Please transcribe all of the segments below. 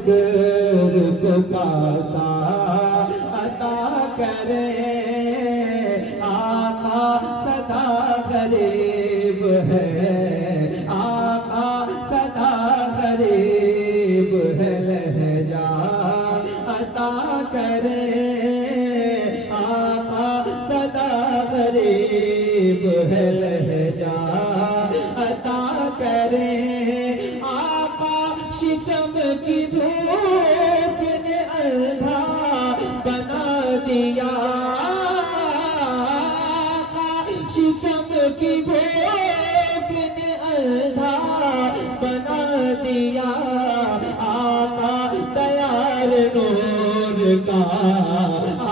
شکر کو کاسا عطا کرے آقا صدا غریب ہے آقا صدا غریب ہے لہجہ عطا کرے آقا صدا غریب ہے لہجہ عطا کرے آقا شکم کی بھوک نے اندھا بنا دیا آقا شکم کی بھوک نے اندھا بنا دیا آقا تیار نور کا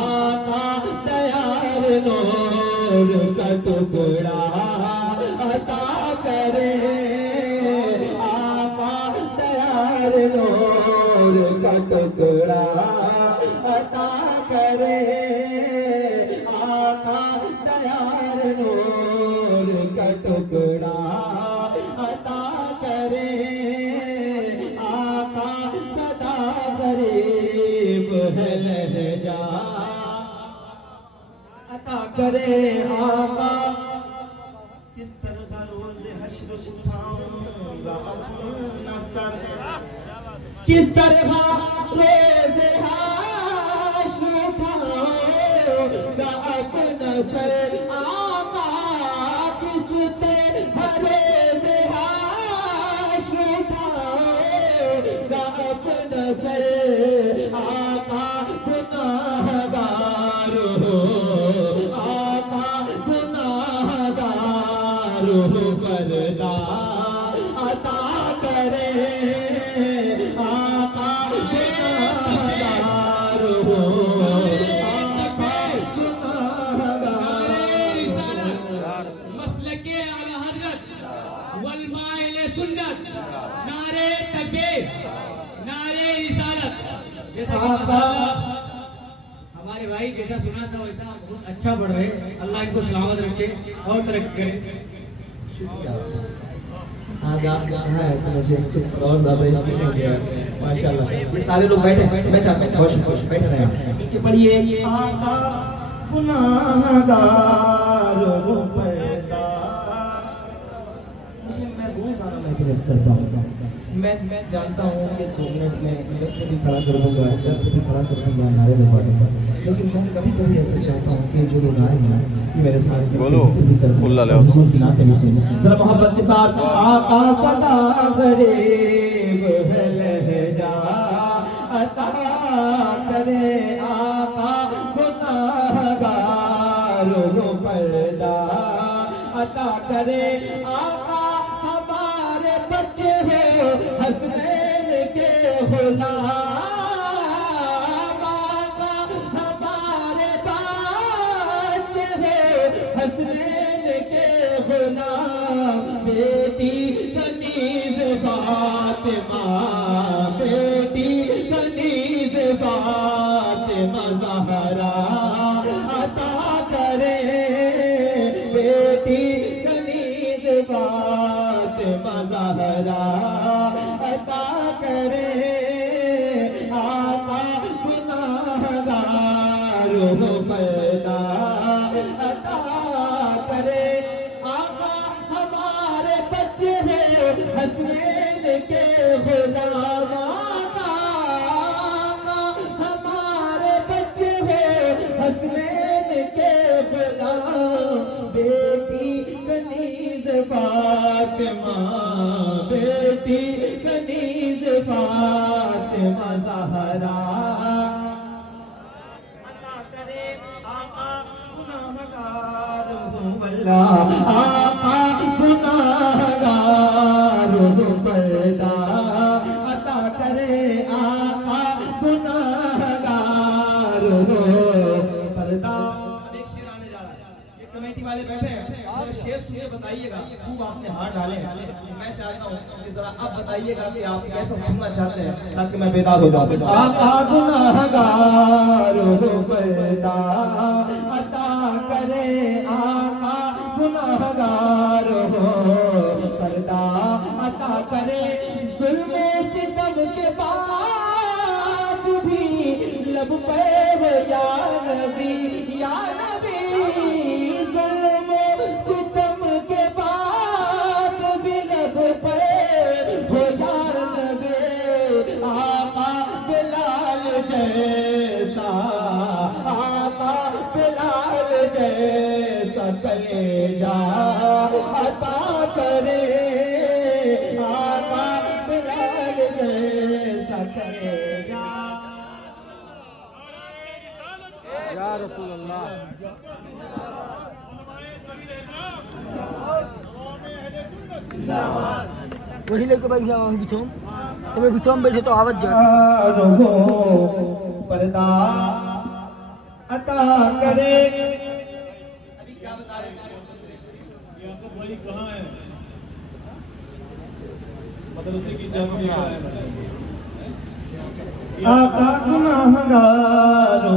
آقا تیار نور کا ٹکڑا عطا کرے آقا تیار نور کا ٹکڑا عطا کرے آقا تیار نور کا ٹکڑا عطا کرے آقا صدا غریب ہے لہجہ عطا کرے آقا کس طرح روز حشر اٹھاؤں گا اپنا سر کس طرح روز حشر اٹھاؤں گا اپنا سر آقا کس طرح روز حشر اٹھاؤں گا اپنا سر آقا گناہ گار ہو آقا گناہ گار ہو پردہ عطا کرے آقا گناہ گار ہو آقا گناہ گار مسلک اعلی حضرت والمائل سنت نعرے تکبیر نعرے رسالت جیسا کہ ہمارے بھائی جیسا سنا تھا ویسا بہت اچھا پڑھ رہے ہیں اللہ ان کو سلامت رکھے اور ترقی کرے اور زیادہ ماشاءاللہ یہ سارے لوگ بیٹھے میں چاہتا ہوں بیٹھے رہے مل کے پڑھیے آقا گناہ گار ہو پردہ میں بہت سارا محفل کرتا ہوں میں جانتا ہوں کہ 2 منٹ میں ادھر سے بھی کھڑا کر دوں گا ادھر سے بھی کھڑا کر دوں گا نعرے لگا دوں گا لیکن میں کبھی کبھی ایسا چاہتا ہوں کہ جو لوگ آئے ہیں کہ میرے ساتھ حضور کی نعتیں بھی سنیں ذرا محبت کے ساتھ آقا صدا غریب ہے لہجہ عطا کرے آقا گناہ گار ہو پردہ عطا کرے آقا ہمارے بچے ہو حسنین کے غلام آقا ہمارے بچے ہو حسنین کے غلام بیٹی کنیز فاطمہ بیٹی کنیز فاطمہ زہرا عطا کرے بیٹی کنیز فاطمہ زہرا عطا کرے آقا گناہ گار ہو پردہ عطا کرے آقا ہمارے بچے ہیں حسنین کے غلام آقا ہمارے بچے ہیں حسنین کے غلام بیٹی کنیز فاطمہ بیٹی کنیز فاطمہ زہرا عطا کرے آقا گناہ گار ہوں اللہ آقا گناہ گار ہوں پردہ عطا کرے آقا گناہ گار ہوں پردہ ایک شعر آنے جا رہا ہے یہ کمیٹی والے بیٹھے ہیں ذرا شعر سن کے بتائیے گا خوب آپ نے ہاتھ ڈالے میں چاہتا ہوں کہ ذرا آپ بتائیے گا کہ آپ کیسا سننا چاہتے ہیں تاکہ میں بیدار ہو جاؤں آقا گناہ گار ہو پردہ عطا کرے آقا گناہ گار ہو پردہ عطا کرے ظلم و ستم کے بعد لب پہ ہو یا نبی یا نبی، ظلم و ستم کے بعد بھی لب پہ ہو یا نبی، آقا بلال جیسا، آقا بلال جیسا کلیجہ عطا کرے، آقا بلال جیسا کلیجہ۔ یا رسول اللہ، وہی لے کے بیٹھ جاؤ بچوں، تمہیں بچوں میں بیٹھے تو آواز جائے۔ رہو پردہ عطا کرے۔ ابھی کیا بتا رہے تھے؟ یعقوب بھائی کہاں ہے؟ مدرسے کی چابی کہاں ہے؟ آقا گناہگار ہو۔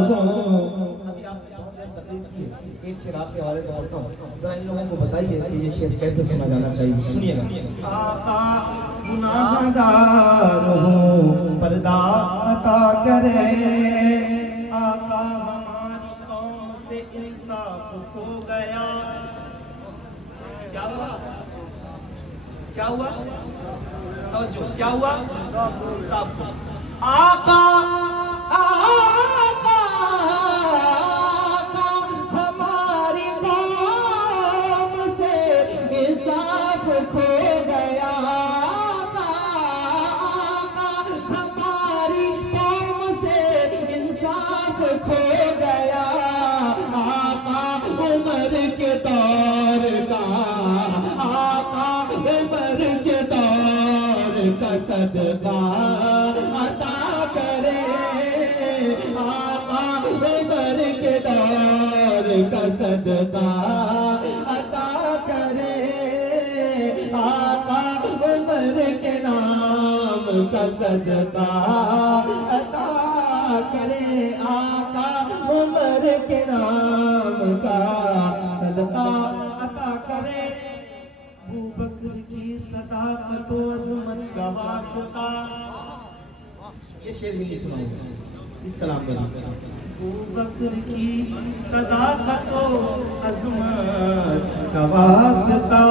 ابھی آپ نے بہت دیر تقریر کی ہے، ایک شعر آپ کے حوالے سے پڑھتا ہوں، ذرا ان لوگوں کو بتائیے کہ یہ شعر کیسے سنا جانا چاہیے، سنیے گا۔ آقا گناہگار ہو، پردہ عطا کرے، آقا ہماری قوم سے انصاف کھو گیا۔ کیا ہوا؟ کیا ہوا؟ توجہ، کیا ہوا؟ انصاف کھو۔ آقا آقا آقا ہماری قوم سے انصاف کھو گیا، آقا آقا ہماری قوم سے انصاف کھو گیا، آقا عمر کے دور کا، آقا عمر کے دور کا صدقہ عطا کرے، آقا عمر کے دور کا صدقہ عطا کرے، آقا عمر کے نام کا صدقہ عطا کرے، آقا عمر کے نام کا صدقہ عطا کرے۔ ابو بکر کی صداقت و عظمت کا واسطہ، یہ شعر بھی نہیں سناؤں گا اس کلام میں۔ ابو بکر کی صداقت و عظمت کا واسطہ،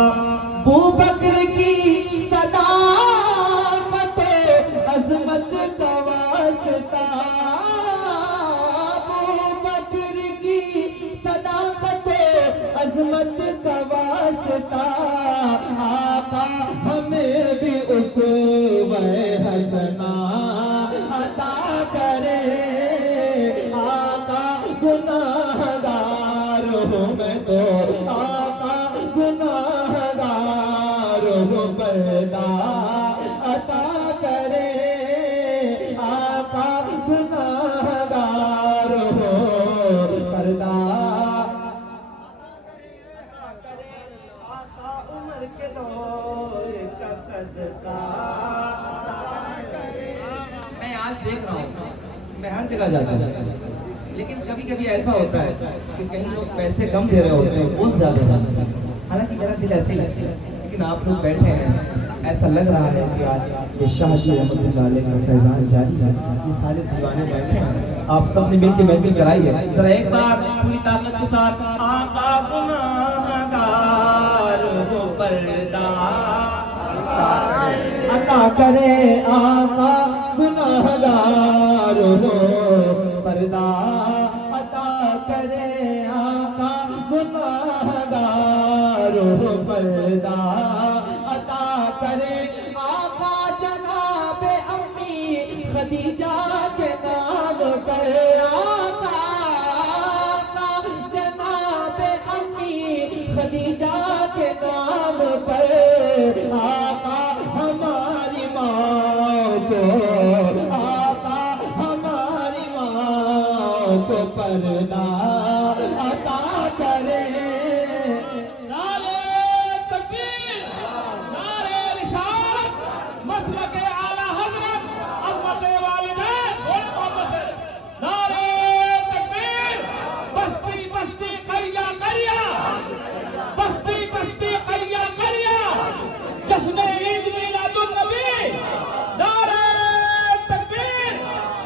ابو بکر کی صداقت و عظمت کا واسطہ، ابو بکر کی صداقت و عظمت کا واسطہ، آقا ہمیں بھی اسوہ حسنہ عطا کرے، آقا گناہگار ہوں میں تو، آقا گناہگار ہوں، پردہ عطا کرے، آقا گناہگار ہوں، پردہ آقا عمر کے دور کا صدقہ۔ میں آج دیکھ رہا ہوں، میں ہر جگہ جاتا ہوں، لیکن کبھی کبھی ایسا ہوتا ہے کہ کہیں لوگ پیسے کم دے رہے ہوتے ہیں، بہت زیادہ، حالانکہ میرا دل ایسے ہی ہے، لیکن آپ لوگ بیٹھے ہیں، ایسا لگ رہا ہے کہ آج یہ شاہ جی رحمۃ اللہ علیہ کا فیضان جاری ہے، یہ سارے دیوانے بیٹھے ہیں، آپ سب نے مل کے محفل کرائی ہے، ذرا ایک بار پوری طاقت کے ساتھ آقا گناہگار ہو، پردہ عطا کرے، آقا گناہگار ہو، پردہ عطا کرے، آقا گناہگار ہو، پردہ عطا کرے، آقا جناب امی خدیجہ کے نام پر، آقا جناب امی خدیجہ کے نام پر، آقا ہماری ماں کو، آقا ہماری ماں کو پردہ عطا کرے۔ نعرے تکبیر، نعرے رسالت، مسلک اعلی حضرت، عظمت والدین، بولے محمد سے نعرے تکبیر، بستی بستی قریہ قریہ، بستی بستی قریہ قریہ، جشن عید میلاد النبی، نعرے تکبیر،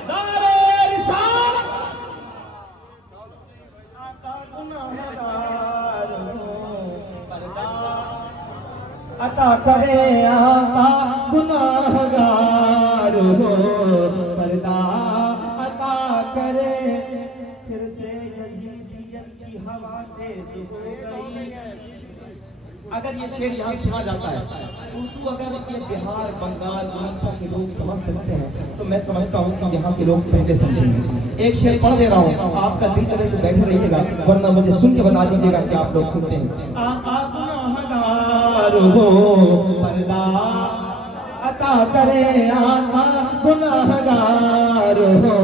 نعرے رسالت، کرے آقا گناہگار ہو پردہ عطا کرے پھر سے یزیدیت کی ہوا تیز ہو گئی. اگر یہ شعر یہاں سنا جاتا ہے اردو اگر یہ بہار بنگال اڑیسہ کے لوگ سمجھ سکتے ہیں تو میں سمجھتا ہوں کہ یہاں کے لوگ پہلے سمجھیں گے. ایک شعر پڑھ دے رہا ہوں, آپ کا دل کرے تو بیٹھے رہیے گا ورنہ مجھے سن کے بتا دیجیے گا کہ آپ لوگ سنتے ہیں. آقا گناہگار ہو پردہ عطا کرے آقا گناہگار ہو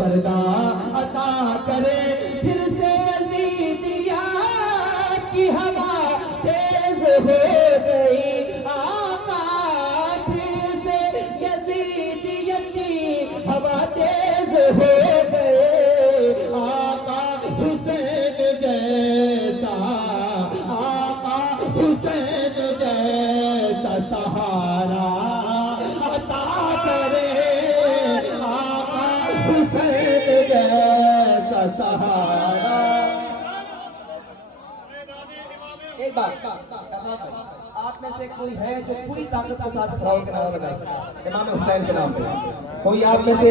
پردہ عطا کرے پھر سے یزیدیت کی ہوا تیز ہو گئی. آقا پھر سے یزیدیت کی ہوا تیز ہو گئے. آقا حسین جیسا آقا حسین جیسا سہارا عطا کرے. آقا حسین جیسا سہارا. ایک بات آپ میں سے کوئی ہے جو پوری طاقت کے ساتھ کھڑا ہو کے نعرہ لگا سکتا ہے امام حسین کے نام پہ؟ کوئی آپ میں سے,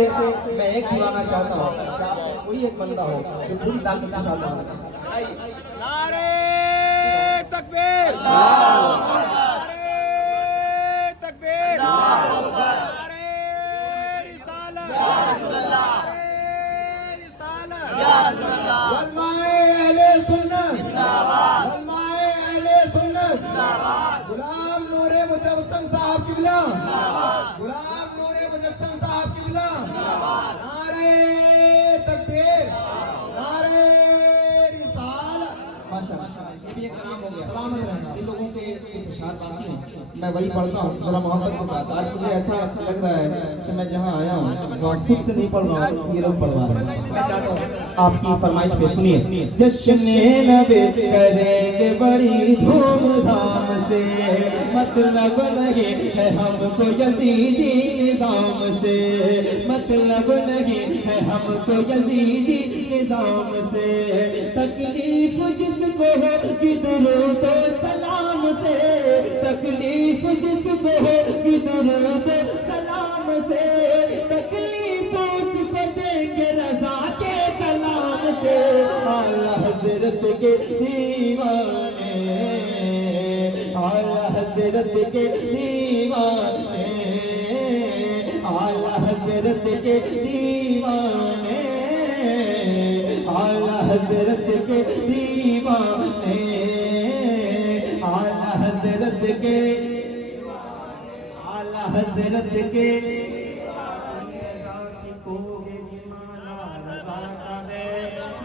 میں ایک دیوانا چاہتا ہوں کہ آپ میں کوئی ایک بندہ ہو جو پوری طاقت کے ساتھ نعرہ لگا. نعرے تکبیر نعرے تکبیر نعرے رسالت یا رسول اللہ یا رسول اللہ علماء اہل سنت زندہ باد علماء اہل سنت زندہ باد غلام نور مجسم صاحب قبلہ زندہ باد غلام نور مجسم صاحب قبلہ زندہ باد نعرے تکبیر نعرے رسالت. ماشاءاللہ یہ بھی ایک کلام ہو گیا. سلامت رہنا. ان لوگوں کے کچھ اشعار باقی ہیں میں وہی پڑھتا ہوں ذرا محبت کے ساتھ. آج مجھے ایسا لگ رہا ہے کہ میں جہاں آیا ہوں وہاں خود سے نہیں پڑھ رہا ہوں, یہ لوگ پڑھوا رہے ہیں. میں چاہتا ہوں آپ کی فرمائش پہ سنیے. جشن نبی کریں گے بڑی دھوم دھام سے, مطلب نہیں ہے ہم کو یزیدی نظام سے, مطلب نہیں ہے ہم کو یزیدی نظام سے. تکلیف جس کو ہوگی درود و سلام سے, تکلیف جس کو ہوگی درود و سلام سے, تکلیف اس کو دیں گے رضا کے کلام سے. اعلیٰ حضرت کے دیوانے اعلیٰ حضرت کے دیوانے اعلیٰ حضرت کے دیوانے اعلیٰ حضرت کے دیوانے اعلیٰ حضرت کے اعلیٰ حضرت کے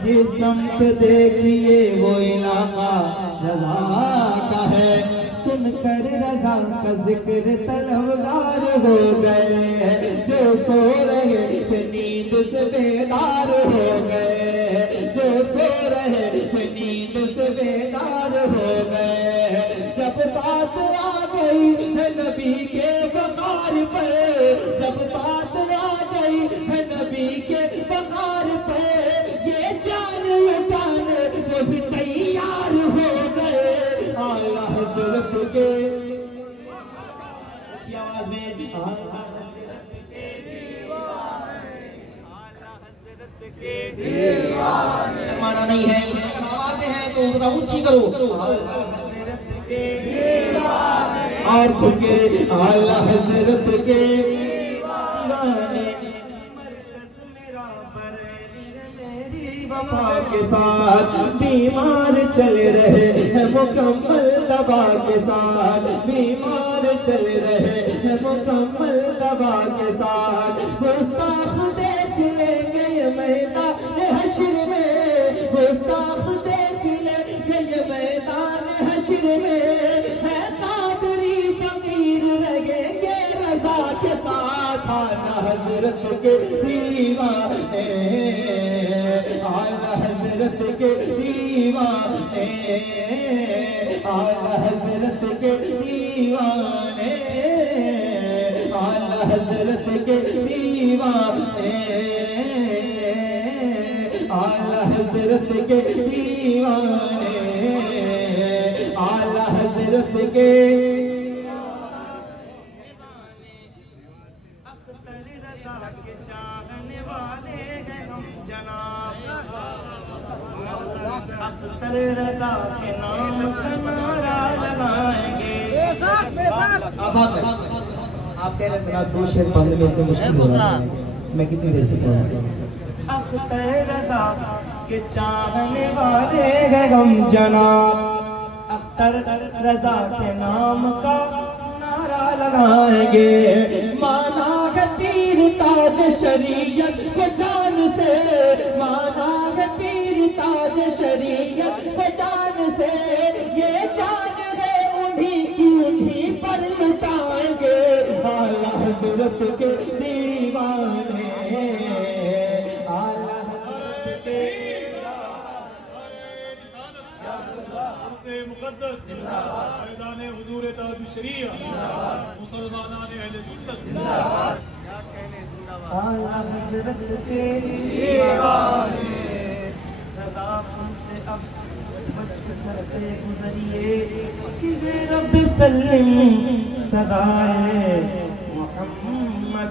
یہ سمت دیکھیے وہ علاقہ رضا کا ہے. سن کر رضا کا ذکر طلبگار ہو گئے, جو سو رہے تھے نیند سے بیدار ہو گئے, جو سو رہے تھے نیند سے بیدار ہو گئے. جب بات آ گئی ہے نبی کے وقار پر, جب بات آ گئی ہے نبی کے وقار پر, یہ جان لٹانے وہ بھی تیار ہو گئے. اعلیٰ حضرت کے اچھی آواز میں اعلیٰ حضرت کے دیوانے اعلیٰ حضرت کے دیوانے. شرمانا نہیں ہے, اگر آوازیں ہیں تو ذرا اونچی کرو. اعلیٰ حضرت کے دیوانے اور کھل کے اعلیٰ حضرت کے دیوانے. مرکز میرا بریلی ہے میری وفا کے ساتھ, بیمار چل رہے ہیں مکمل دوا کے ساتھ, بیمار چل رہے ہیں مکمل دوا کے ساتھ. گستاخ دیکھ لیں گے یہ میدان حشر میں, گستاخ دیکھ لیں گے یہ میدان حشر میں. ہے قادری فقیر لگیں گے رضا کے ساتھ. اعلیٰ حضرت کے دیوانے اعلیٰ حضرت کے دیوانے اعلیٰ حضرت کے دیوانے اعلیٰ حضرت کے دیوانے اعلیٰ حضرت کے دیوانے اعلیٰ حضرت کے چاہنے والے ہیں ہم جناب اختر رضا کے نام کا نعرہ لگائیں گے. اب آپ کہہ رہے ہیں دو شعر پڑھنے میں اس میں مشکل ہو رہا ہے, میں کتنی دیر سے پڑھوں. اختر رضا کے چاہنے والے ہیں ہم جناب اختر رضا کے نام کا نعرہ لگائیں گے. مانا ہے پیر تاج شریعت کو جان سے, مانا ہے پیر تاج شریعت کو جان سے, یہ جان ہے انہی کی انہی پر لٹائیں گے. اعلیٰ حضرت کے دیوانے, اعلیٰ حضرت کے سے مقدس فیضان حضور تاج الشریعہ مسلمانان اہل سنت اعلیٰ حضرت کے دیوانے رضا سے اب بچت کرتے گزریے کہ رب سلم صدائے محمد.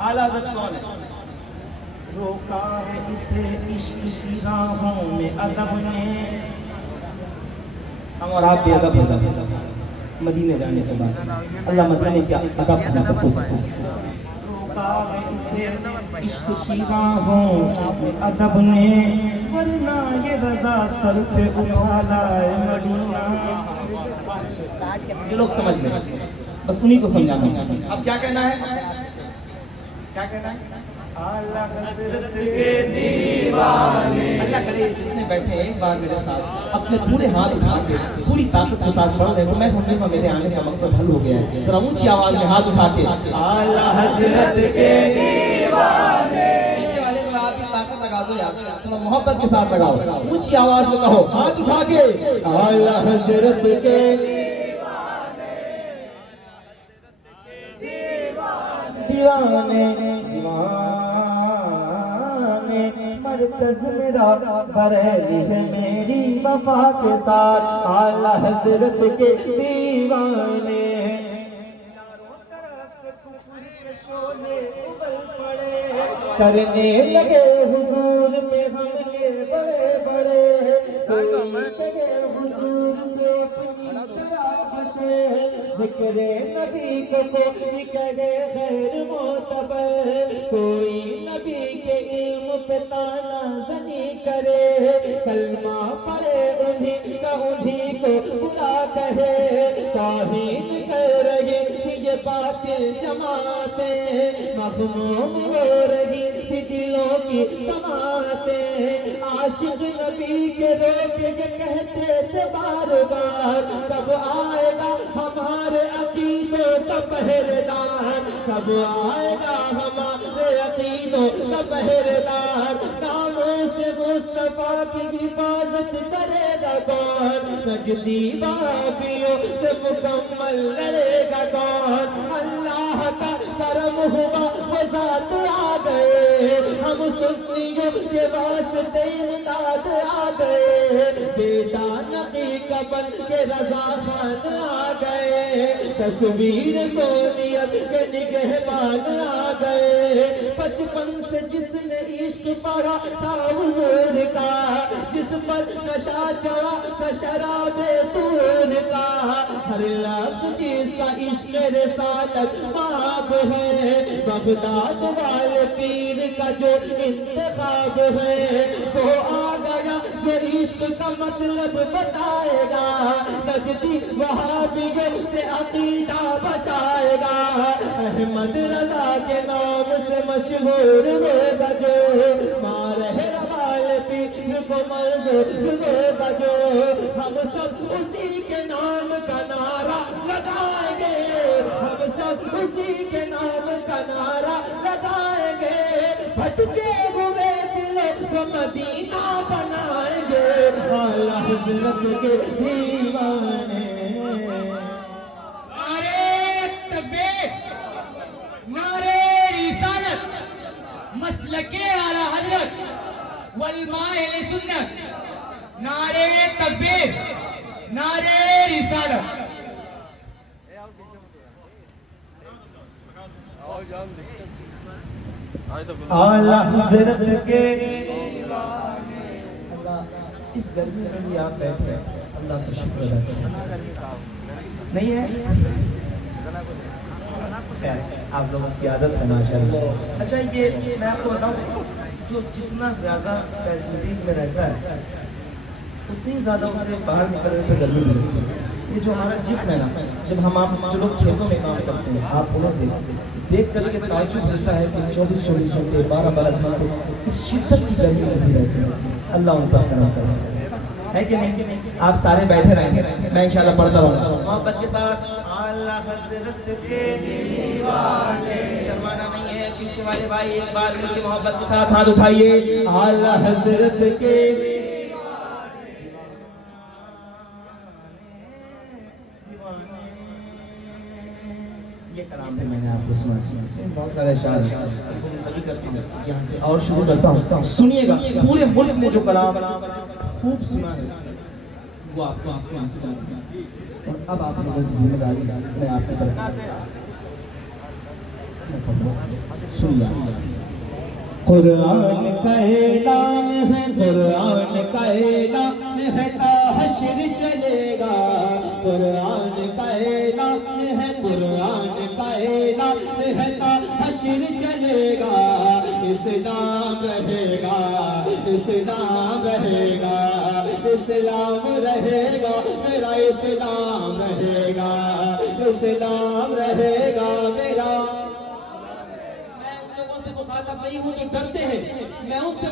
اعلیٰ حضرت کون ہے؟ روکا ہے اسے عشق کی راہوں میں ادب نے. ہم اور آپ بھی ادب ہوگا مدینے جانے کے بعد, اللہ مدینے کے ادب ہم سب کو سکھائے. روکا ہے اسے عشق کی راہوں میں ادب نے, ورنہ یہ رضا سر پہ اٹھا لائے مدینہ. یہ لوگ سمجھ لیں, بس انہی کو سمجھانا. اب کیا کہنا ہے, کیا کہنا ہے؟ اعلیٰ حضرت کے دیوانے. اللہ کرے جتنے بیٹھے ہیں ایک بار میرے ساتھ اپنے پورے ہاتھ اٹھا کے پوری طاقت کے ساتھ پڑھ لیں تو میں سمجھوں گا میرے آنے کا مقصد حل ہو گیا ہے. ذرا اونچی آواز میں ہاتھ اٹھا کے اعلیٰ حضرت کے دیوانے. پیچھے والے ذرا آپ کی طاقت لگا دو یار, تھوڑا محبت کے ساتھ لگاؤ, اونچی آواز میں کہو ہاتھ اٹھا کے اعلیٰ حضرت کے دیوانے. مرکز میرا بریلی ہے میری وفا کے ساتھ, اعلیٰ حضرت کے دیوانے. چاروں طرف سے کفر کے شعلے ابل پڑے, کرنے لگے حضور میں حملے بڑے بڑے. کوئی کہے حضور کو اپنی طرح بشے, ذکر نبی کو کوئی کہے خیر معتبر, کوئی نبی کے علم پہ تانا زنی کرے, کلمہ پڑھے انہی کا انہی کو برا کہے. توہین کر رہی تھی یہ باطل جماعتیں, مغموم ہو رہی تھی دلوں کی سماعتیں. عاشق نبی کے روک یہ کہتے تھے بار بار, کب آئے گا ہمارے عقیدوں کا پہرےدار, کب آئے گا ہمارے عقیدوں کا پہرےدار. ناموں سے مصطفیٰ کی حفاظت کرے گا کون, نجدی وہابیوں سے مکمل لڑے گا کون. اللہ کا کرم ہوا وہ ذات آ گئے, ہم سنیوں کے واسطے امداد آ گئے. بیٹا نقی کا بن کے رضا خان آ گئے, تصویر سونیت کے نگہبان آ گئے. بچپن سے جس نے عشق پڑھا تھا حضور کا, جس پر نشہ چڑھا تھا شراب طور کا, ہر لفظ جس کا عشق رسالت باب ہے, بغداد والے پیر کا جو انتخاب ہے, وہ آ گیا جو عشق کا مطلب بتائے گا, نجدی وہابیوں سے عقیدہ بچائے گا. احمد رضا کے نام سے مشہور ہوگا جو, مارہ روال پیر کو منظور ہوگا جو. ہم سب اسی کے نام کا نعرہ لگائیں گے, ہم سب اسی کے نام کا نعرہ لگائیں گے. بھٹکے ہوئے دلوں کو مدینہ بنائیں گے, اعلیٰ حضرت کے دیوانے. نعرے تکبیر, نعرے رسالت, مسلک اعلیٰ حضرت والماء اہل سنت. نعرے تکبیر, نعرے رسالت. اعلی حضرت کے اللہ اس گرمی میں بھی آپ بیٹھے اللہ کا شکر ادا کریں. نہیں ہے خیر آپ لوگوں کی عادت ہے ماشاءاللہ. اچھا یہ میں آپ کو بتاؤں جو جتنا زیادہ فیسلٹیز میں رہتا ہے اتنی زیادہ اسے باہر نکلنے پہ گرمی ملتی ہے. یہ جو ہمارا جسم ہے نا جب ہم آپ جو لوگ کھیتوں میں کام کرتے ہیں آپ انہیں دیکھ کر کے تعجب ملتا ہے کہ 24 گھنٹے 12 گھنٹے اس شدت کی گرمی میں بھی رہتے ہیں. اللہ ان پر کرم کرے ہے کہ نہیں. آپ سارے بیٹھے رہیں گے میں انشاءاللہ پڑھتا رہوں گا محبت کے ساتھ. اعلیٰ حضرت کے دیوانے شرمانا نہیں ہے. پیچھے والے بھائی ایک بار مل کے محبت کے ساتھ ہاتھ اٹھائیے. اعلیٰ حضرت کے یہ کلام پہ میں نے آپ کو سنا بہت سارے اشعار یہاں سے اور شروع کرتا ہوں. سنیے گا پورے ملک نے جو کلام خوب سنا ہے وہ آپ کو آنسو آنسو جاتے ہیں. اور اب آپ لوگوں کی ذمہ داری میں آپ کی طرف سنیے. قرآن کا اعلان ہے قرآن کا اعلان ہے تا حشر چلے گا. قرآن کا اعلان ہے قرآن کا اعلان ہے تا حشر چلے گا. اسلام رہے گا اسلام رہے گا اسلام رہے گا میرا اسلام رہے گا اسلام رہے گا میرا. میں ان لوگوں سے مخاطب نہیں ہوں جو ڈرتے ہیں. میں ان سے